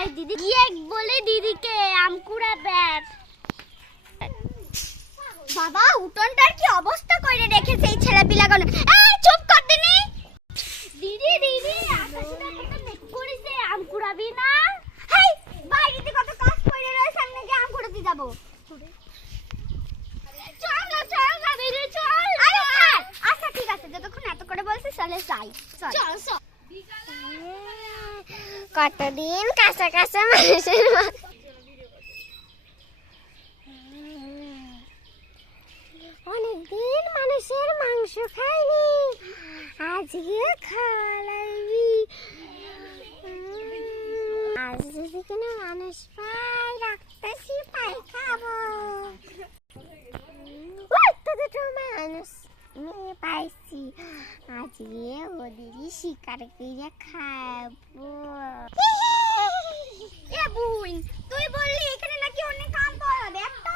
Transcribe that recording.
আর দিদি গিয়ে বলে দিদিকে আমকুড়া ব্যাট। বাবা উঠোনটার কি অবস্থা করে রেখেছে এই ছেলে পিলাগুলো। এই চুপ কর দিনি। দিদি দিদি আকাশটা কত মেঘ করেছে, আম কুড়াবি না? হেই বাইরেতে কত কাজ পড়ে রয়েছে, সামনে গিয়ে আম কুড়াতে যাব। চল না দিদি চল। আরে স্যার আচ্ছা ঠিক আছে, যতক্ষণ এত করে বলছিস চলে যাই। চল চল। কতদিন কাঁচা কাঁচা মানুষের অনেকদিন মানুষের মাংস খাইনি, আজকে খাওয়ালাইবি। আজ যদি কোনো মানুষ পাই রাখতেছি পাই খাবো। তো দুটো মানুষ মেয়ে পাইছি, আজকে ওদেরই শিকার করে খাবো। এ বুই তুই বললি এখানে নাকি অনেক আম পাওয়া যাবে, একটা